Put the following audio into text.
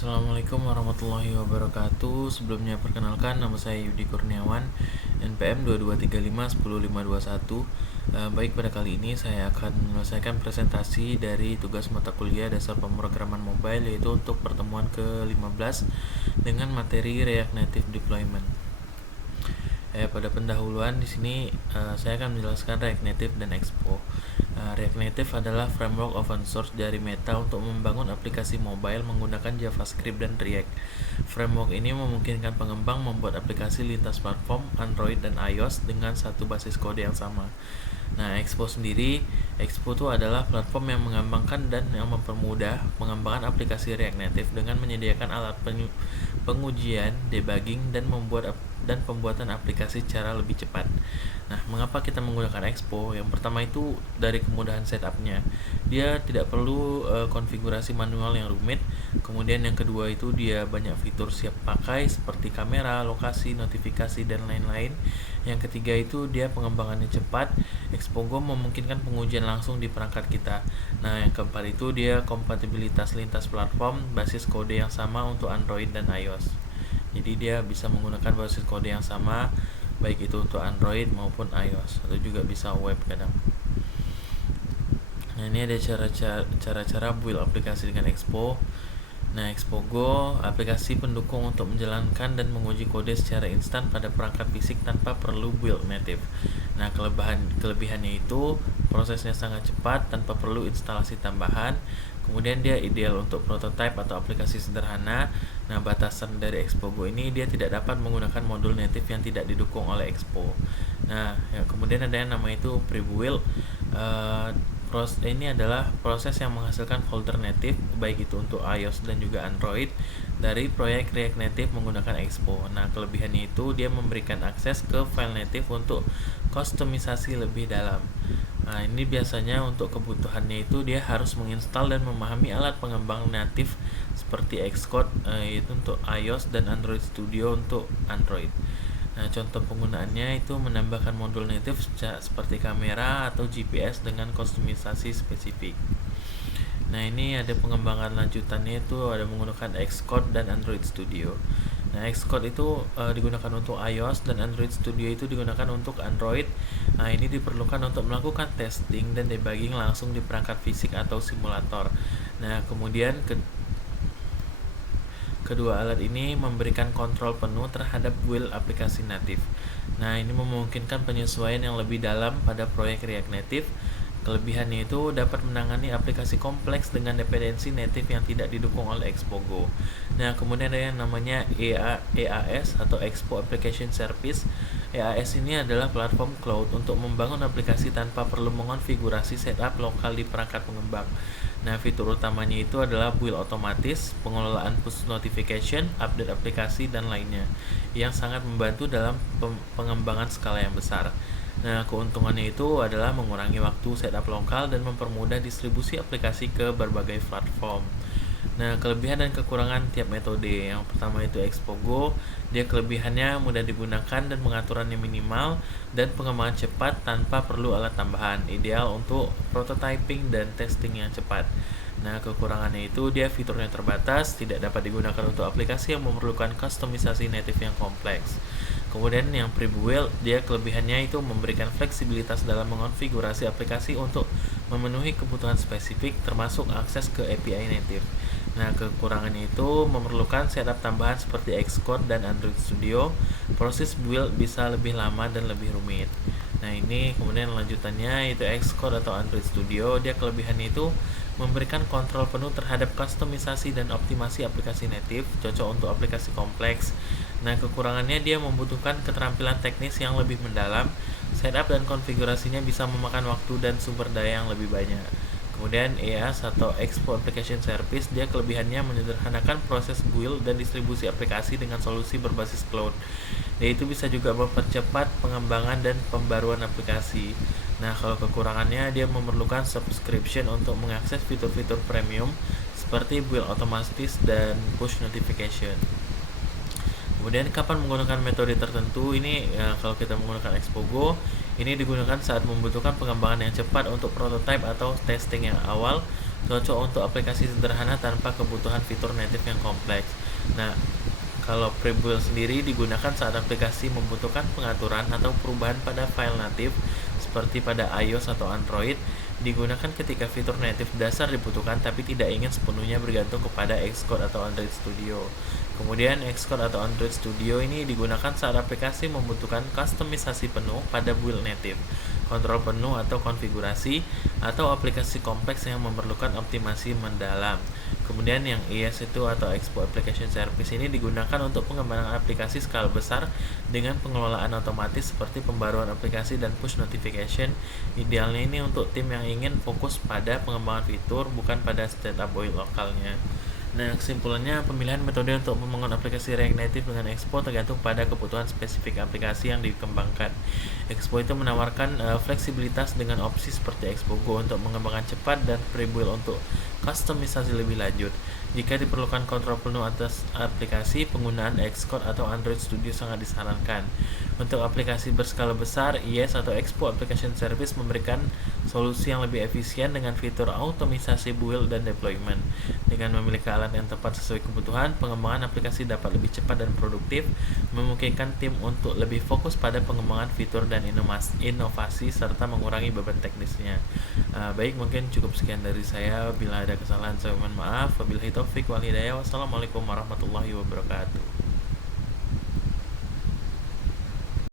Assalamualaikum warahmatullahi wabarakatuh. Sebelumnya perkenalkan, nama saya Yudi Kurniawan, NPM 2235 10521. Baik, pada kali ini saya akan menyelesaikan presentasi dari tugas mata kuliah dasar pemrograman mobile, yaitu untuk pertemuan ke-15 dengan materi React Native Deployment. Pada pendahuluan di sini saya akan menjelaskan React Native dan Expo. React Native adalah framework open source dari Meta untuk membangun aplikasi mobile menggunakan JavaScript dan React. Framework ini memungkinkan pengembang membuat aplikasi lintas platform Android dan iOS dengan satu basis kode yang sama. Nah, Expo itu adalah platform yang mengembangkan dan yang mempermudah pengembangan aplikasi React Native dengan menyediakan alat pengujian, debugging, dan pembuatan aplikasi secara lebih cepat. Nah, mengapa kita menggunakan Expo? Yang pertama itu dari kemudahan setupnya. Dia tidak perlu konfigurasi manual yang rumit. Kemudian yang kedua itu dia banyak fitur siap pakai seperti kamera, lokasi, notifikasi, dan lain-lain. Yang ketiga itu dia pengembangannya cepat. Expo Go memungkinkan pengujian langsung di perangkat kita. Nah, yang keempat itu dia kompatibilitas lintas platform basis kode yang sama untuk Android dan iOS. Jadi dia bisa menggunakan basis kode yang sama baik itu untuk Android maupun iOS, atau juga bisa web kadang. Nah, ini ada cara-cara build aplikasi dengan Expo. Nah, Expo Go aplikasi pendukung untuk menjalankan dan menguji kode secara instan pada perangkat fisik tanpa perlu build native. Nah, kelebihannya itu prosesnya sangat cepat tanpa perlu instalasi tambahan. Kemudian dia ideal untuk prototype atau aplikasi sederhana. Nah, batasan dari Expo Go ini dia tidak dapat menggunakan modul native yang tidak didukung oleh Expo. Nah, kemudian ada yang namanya itu pre-build. Ini adalah proses yang menghasilkan folder native baik itu untuk iOS dan juga Android dari proyek React Native menggunakan Expo. Nah, kelebihannya itu dia memberikan akses ke file native untuk kustomisasi lebih dalam. Nah, ini biasanya untuk kebutuhannya itu dia harus menginstal dan memahami alat pengembang native seperti Xcode yaitu untuk iOS dan Android Studio untuk Android. Nah, contoh penggunaannya itu menambahkan modul native seperti kamera atau GPS dengan kustomisasi spesifik. Nah, ini ada pengembangan lanjutannya itu ada menggunakan Xcode dan Android Studio. Nah, Xcode itu digunakan untuk iOS dan Android Studio itu digunakan untuk Android. Nah, ini diperlukan untuk melakukan testing dan debugging langsung di perangkat fisik atau simulator. Nah, kemudian kedua alat ini memberikan kontrol penuh terhadap build aplikasi native. Nah, ini memungkinkan penyesuaian yang lebih dalam pada proyek React Native. Kelebihannya itu dapat menangani aplikasi kompleks dengan dependensi native yang tidak didukung oleh Expo Go. Nah, kemudian ada yang namanya EAS atau Expo Application Service. EAS ini adalah platform cloud untuk membangun aplikasi tanpa perlu mengonfigurasi setup lokal di perangkat pengembang. Nah, fitur utamanya itu adalah build otomatis, pengelolaan push notification, update aplikasi, dan lainnya, yang sangat membantu dalam pengembangan skala yang besar. Nah, keuntungannya itu adalah mengurangi waktu setup lokal dan mempermudah distribusi aplikasi ke berbagai platform. Nah, kelebihan dan kekurangan tiap metode. Yang pertama itu Expo Go, dia kelebihannya mudah digunakan dan pengaturannya minimal dan pengembangan cepat tanpa perlu alat tambahan, ideal untuk prototyping dan testing yang cepat. Nah, kekurangannya itu dia fiturnya terbatas, tidak dapat digunakan untuk aplikasi yang memerlukan kustomisasi native yang kompleks. Kemudian yang pre-build, dia kelebihannya itu memberikan fleksibilitas dalam mengonfigurasi aplikasi untuk memenuhi kebutuhan spesifik termasuk akses ke API native. Nah, kekurangannya itu memerlukan setup tambahan seperti Xcode dan Android Studio. Proses build bisa lebih lama dan lebih rumit. Nah, ini kemudian lanjutannya itu Xcode atau Android Studio. Dia kelebihannya itu memberikan kontrol penuh terhadap kustomisasi dan optimasi aplikasi native, cocok untuk aplikasi kompleks. Nah, kekurangannya dia membutuhkan keterampilan teknis yang lebih mendalam. Setup dan konfigurasinya bisa memakan waktu dan sumber daya yang lebih banyak. Kemudian EAS atau Expo Application Service, dia kelebihannya menyederhanakan proses build dan distribusi aplikasi dengan solusi berbasis cloud. Dia itu bisa juga mempercepat pengembangan dan pembaruan aplikasi. Nah, kalau kekurangannya dia memerlukan subscription untuk mengakses fitur-fitur premium seperti build otomatis dan push notification. Kemudian kapan menggunakan metode tertentu ini kalau kita menggunakan Expo Go ini digunakan saat membutuhkan pengembangan yang cepat untuk prototype atau testing yang awal cocok untuk aplikasi sederhana tanpa kebutuhan fitur native yang kompleks. Nah, kalau Prebuild sendiri digunakan saat aplikasi membutuhkan pengaturan atau perubahan pada file native seperti pada iOS atau Android, digunakan ketika fitur native dasar dibutuhkan tapi tidak ingin sepenuhnya bergantung kepada Xcode atau Android Studio. Kemudian Xcode atau Android Studio ini digunakan saat aplikasi membutuhkan kustomisasi penuh pada build native, kontrol penuh atau konfigurasi, atau aplikasi kompleks yang memerlukan optimasi mendalam. Kemudian yang IaaS itu atau Expo Application Service ini digunakan untuk pengembangan aplikasi skala besar dengan pengelolaan otomatis seperti pembaruan aplikasi dan push notification. Idealnya ini untuk tim yang ingin fokus pada pengembangan fitur, bukan pada setup build lokalnya. Nah, kesimpulannya, pemilihan metode untuk membangun aplikasi React Native dengan Expo tergantung pada kebutuhan spesifik aplikasi yang dikembangkan. Expo itu menawarkan fleksibilitas dengan opsi seperti Expo Go untuk mengembangkan cepat dan Prebuild untuk kustomisasi lebih lanjut. Jika diperlukan kontrol penuh atas aplikasi, penggunaan Xcode atau Android Studio sangat disarankan. Untuk aplikasi berskala besar, IaaS atau Expo Application Service memberikan solusi yang lebih efisien dengan fitur otomisasi build dan deployment. Dengan memiliki alat yang tepat sesuai kebutuhan, pengembangan aplikasi dapat lebih cepat dan produktif, memungkinkan tim untuk lebih fokus pada pengembangan fitur dan inovasi serta mengurangi beban teknisnya. Baik, mungkin cukup sekian dari saya. Bila ada kesalahan saya mohon maaf. Wabillahi taufik wal hidayah. Wassalamualaikum warahmatullahi wabarakatuh.